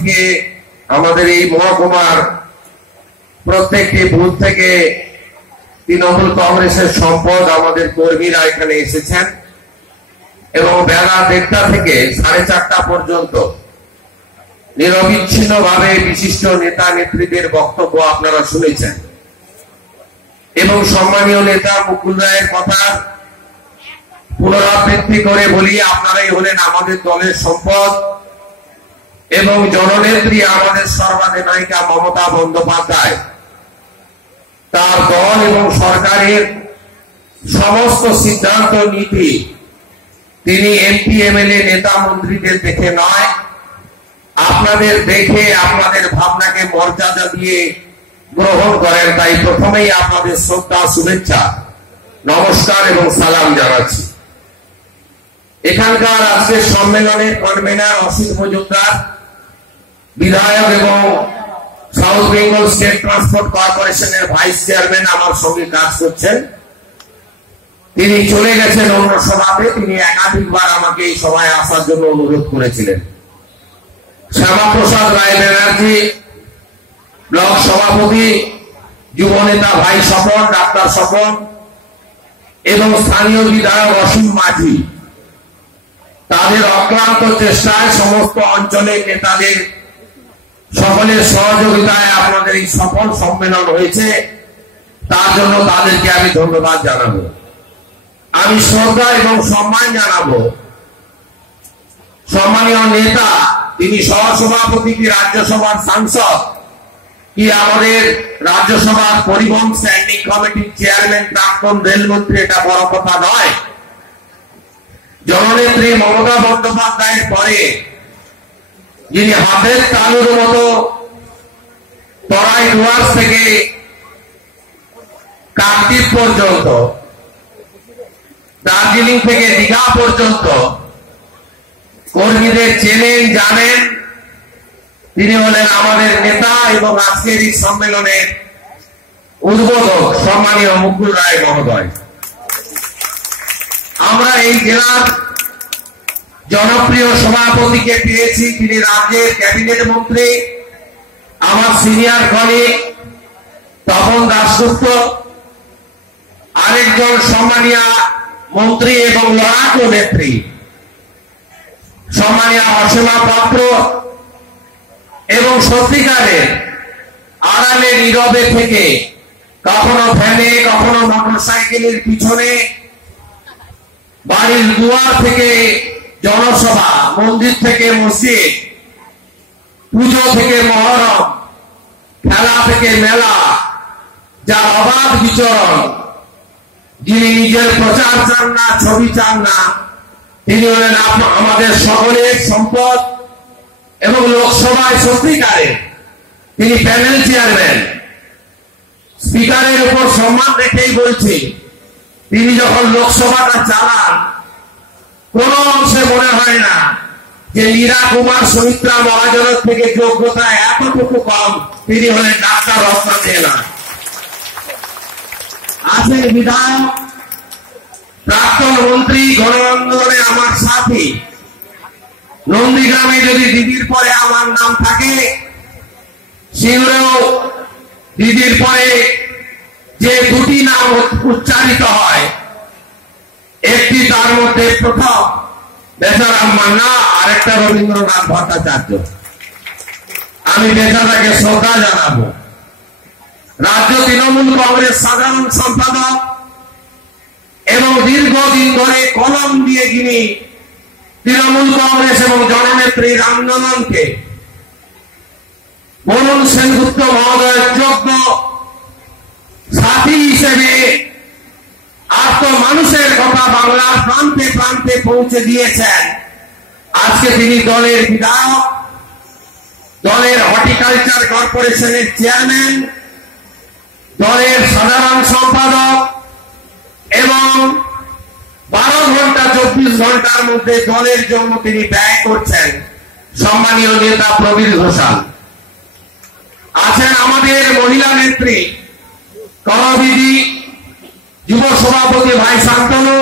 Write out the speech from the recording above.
থেকে আমাদের এই মহকুমার প্রত্যেকটি বুথ থেকে তৃণমূল কংগ্রেসের সম্পদ আমাদের কর্মীরা এখানে এসেছেন এবং বেলা 1:30 থেকে 4:30 পর্যন্ত নিরবিচ্ছিন্ন ভাবে বিশিষ্ট নেতা নেত্রীদের বক্তব্য আপনারা শুনেছেন এবং সম্মানীয় নেতা মুকুল রায়ের কথা পুনরাবৃত্তি করে বলি, আপনারাই হলেন আমাদের দলের সম্পদ এবং জননেত্রী আমাদের সর্বাধিনায়িকা মমতা বন্দ্যোপাধ্যায় তার দল এবং সরকারের সমস্ত সিদ্ধান্ত নীতি তিনি এমপি এমএলএ নেতা মন্ত্রীদের দেখে নয়, আপনাদের দেখে আপনাদের ভাবনাকে মর্যাদা দিয়ে গ্রহণ করেন। তাই প্রথমেই আপনাদের শ্রদ্ধা, শুভেচ্ছা, নমস্কার এবং সালাম জানাচ্ছি। এখানকার আজকের সম্মেলনের কনভেনার অসিত মজুমদার, বিধায়ক এবং সাউথ বেঙ্গল স্টেট ট্রান্সপোর্ট কর্পোরেশনের ভাইস চেয়ারম্যান আমার সঙ্গে কাজ করছেন। তিনি চলে গেছেন অন্য সভাতে। তিনি একাধিকবার আমাকে এই সভায় আসার জন্য অনুরোধ করেছিলেন। শ্যামাপ্রসাদ রায় ব্যানার্জি, ব্লক সভাপতি, যুব নেতা ভাই স্বপন, ডাক্তার স্বপন এবং স্থানীয় বিধায়ক অসীম মাঝি, তাদের অক্লান্ত চেষ্টায় সমস্ত অঞ্চলের নেতাদের সকলের সহযোগিতায় আপনাদের এই সফল সম্মেলন হয়েছে। তার জন্য তাদেরকে আমি ধন্যবাদ জানাবো। আমি শ্রদ্ধা এবং সম্মান জানাবো সম্মানীয় নেতা, তিনি সহসভাপতি কি রাজ্যসভার সাংসদ কি আমাদের রাজ্যসভার পরিবহন স্ট্যান্ডিং কমিটির চেয়ারম্যান, প্রাক্তন রেলমন্ত্রী, এটা বড় কথা নয়। জননেত্রী মমতা বন্দ্যোপাধ্যায়ের পরে যিনি হাতের তালুর মতো তরাই ডুয়ার্স থেকে কাকদ্বীপ পর্যন্ত, দার্জিলিং থেকে দীঘা পর্যন্ত কর্মীদের চেনেন, জানেন, তিনি হলেন আমাদের নেতা এবং আজকের এই সম্মেলনের উদ্বোধক সম্মানীয় মুকুল রায় মহোদয়। আমরা এই জেলার জনপ্রিয় সভাপতিকে পেয়েছি, তিনি রাজ্যের ক্যাবিনেট মন্ত্রী, আমার সিনিয়র কলিগ তপন দাশগুপ্ত, আরেকজন সম্মানীয় মন্ত্রী এবং লড়াকু নেত্রী সম্মানীয় অসীমা পাত্র এবং সত্যিকারের আড়ালে নীরবে থেকে কখনো ভ্যানে, কখনো মোটরসাইকেলের পিছনে, বাড়ির দুয়ার থেকে জনসভা, মন্দির থেকে মসজিদ, পুজো থেকে মহরম, খেলা থেকে মেলা, যার অবাধ বিচরণ, যিনি নিজের প্রচার চান না, ছবি চান না, তিনি হলেন আমাদের সকলের সম্পদ এবং লোকসভায় সত্যিকারের তিনি প্যানেল চেয়ারম্যান। স্পিকারের উপর সম্মান রেখেই বলছি, তিনি যখন লোকসভাটা চালান কোন অংশে মনে হয় না যে মীরা কুমার সুমিত্রা মহাজনের থেকে যোগ্যতা এতটুকু কম। তিনি হলেন ডাক্তার রত্না। আছেন বিধায়ক, প্রাক্তন মন্ত্রী, গণ আন্দোলনে আমার সাথী। নন্দীগ্রামে যদি দিদির পরে আমার নাম থাকে, সিঙ্গুরেও দিদির পরে যে দুটি নাম উচ্চারিত হয়, একটি তার মধ্যে প্রথম বেচারাম মান্না, আরেকটা রবীন্দ্রনাথ ভট্টাচার্য। আমি বেচারাকে শ্রদ্ধা জানাবো। রাজ্য তৃণমূল কংগ্রেস সাধারণ সম্পাদক এবং দীর্ঘদিন ধরে কলম দিয়ে যিনি তৃণমূল কংগ্রেস এবং জননেত্রীর আন্দোলনকে বরুণ সেনগুপ্ত মহোদয়ের যোগ্য সাথী হিসেবে মানুষের কথা বাংলার প্রান্তে প্রান্তে পৌঁছে দিয়েছেন। আজকে তিনি দলের বিধায়ক, দলের হর্টিকালচার কর্পোরেশনের চেয়ারম্যান, দলের সাধারণ সম্পাদক এবং 12 ঘন্টা 24 ঘন্টার মধ্যে দলের জন্য তিনি ব্যয় করছেন সম্মানীয় নেতা প্রবীর ঘোষাল। আছেন আমাদের মহিলা নেত্রী করবিদি, যুব সভাপতি ভাই শান্তনু।